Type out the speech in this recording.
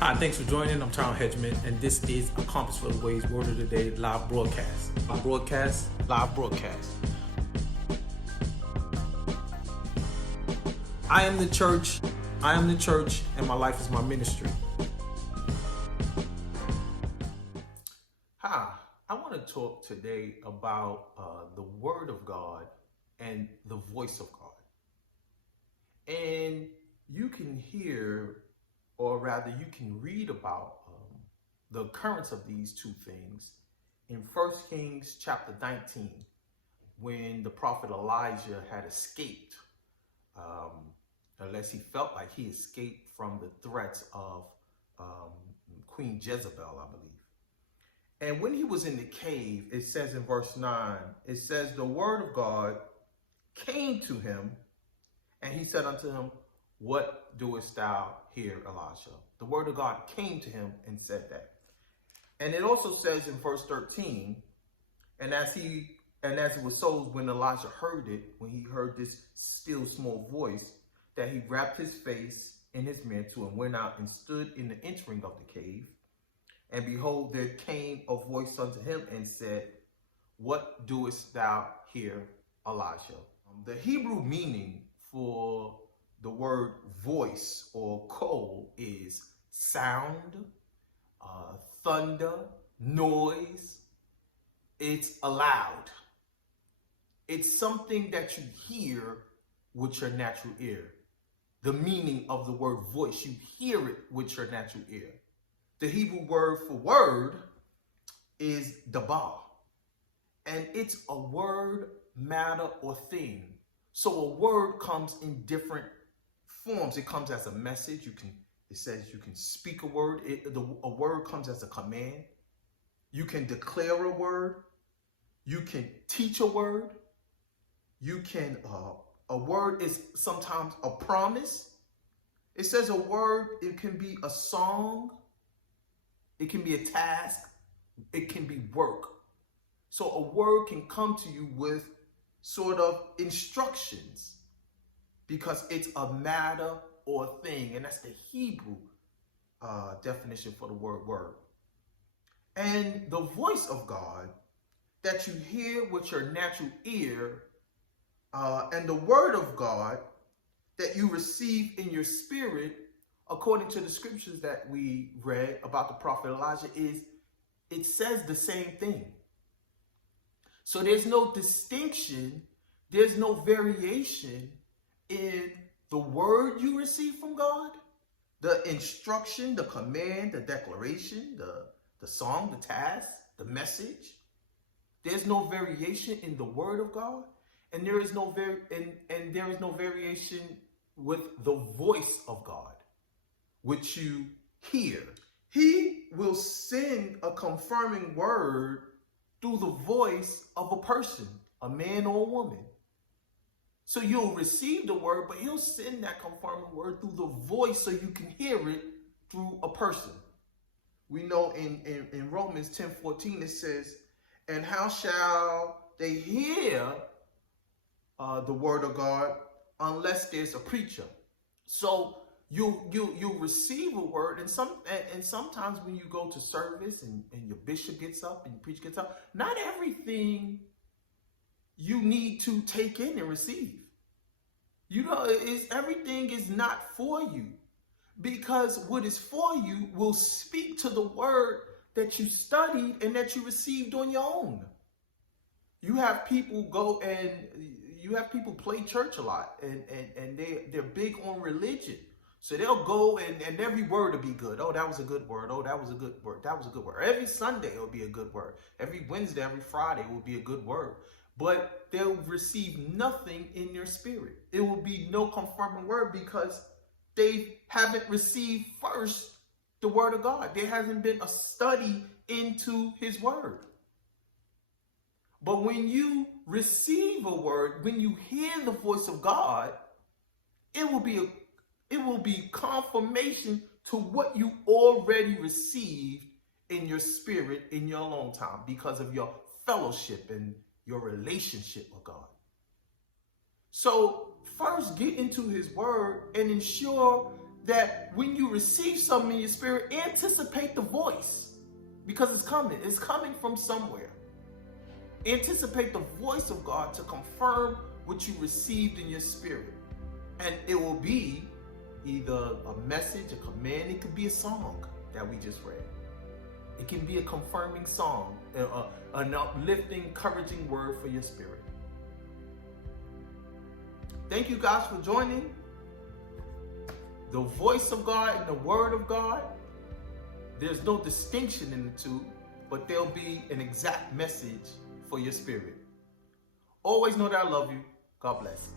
Hi, thanks for joining. I'm Tom Hedgeman, and this is A Compass for the Ways Word of the Day live broadcast. Live broadcast. I am the church. And my life is my ministry. Hi, I want to talk today about the Word of God and the voice of God. And you can hear, or rather, you can read about the occurrence of these two things in 1 Kings chapter 19, when the prophet Elijah had escaped, unless he felt like he escaped from the threats of Queen Jezebel, I believe. And when he was in the cave, it says in verse 9, it says, the word of God came to him, and he said unto him, what doest thou here, Elijah? The word of God came to him and said that. And it also says in verse 13, and as it was so when Elijah heard it, when he heard this still small voice, that he wrapped his face in his mantle and went out and stood in the entering of the cave. And behold, there came a voice unto him and said, what doest thou here, Elijah? The Hebrew meaning for the word voice or kol is sound, thunder, noise. It's loud. It's something that you hear with your natural ear. The meaning of the word voice, you hear it with your natural ear. The Hebrew word for word is dabar. And it's a word, matter, or thing. So a word comes in different forms. It comes as a message. It says you can speak a word. A word comes as a command. You can declare a word. You can teach a word. A word is sometimes a promise. It says a word, it can be a song. It can be a task. It can be work. So a word can come to you with sort of instructions because it's a matter or a thing. And that's the Hebrew definition for the word. And the voice of God that you hear with your natural ear and the word of God that you receive in your spirit, according to the scriptures that we read about the prophet Elijah, it says the same thing. So there's no distinction, there's no variation in the word you receive from God, the instruction, the command, the declaration, the song, the task, the message. There's no variation in the word of God, and there is no variation with the voice of God, which you hear. He will send a confirming word through the voice of a person, a man or a woman. So you'll receive the word, but he'll send that confirming word through the voice so you can hear it through a person. We know in Romans 10:14 it says, and how shall they hear the word of God unless there's a preacher? So you receive a word, and sometimes when you go to service and your bishop gets up and your preacher gets up, not everything you need to take in and receive. Everything is not for you, because what is for you will speak to the word that you studied and that you received on your own. You have people play church a lot, and they're big on religion. So they'll go and every word will be good. Oh, that was a good word. Oh, that was a good word. That was a good word. Every Sunday it will be a good word. Every Wednesday, every Friday will be a good word. But they'll receive nothing in their spirit. It will be no confirming word because they haven't received first the word of God. There hasn't been a study into his word. But when you receive a word, when you hear the voice of God, it will be confirmation to what you already received in your spirit in your alone time because of your fellowship and your relationship with God. So first get into his word and ensure that when you receive something in your spirit, anticipate the voice, because it's coming. It's coming from somewhere. Anticipate the voice of God to confirm what you received in your spirit. And it will be either a message, a command. It could be a song that we just read. It can be a confirming song, an uplifting, encouraging word for your spirit. Thank you guys for joining. The voice of God and the word of God, there's no distinction in the two, but there'll be an exact message for your spirit. Always know that I love you. God bless.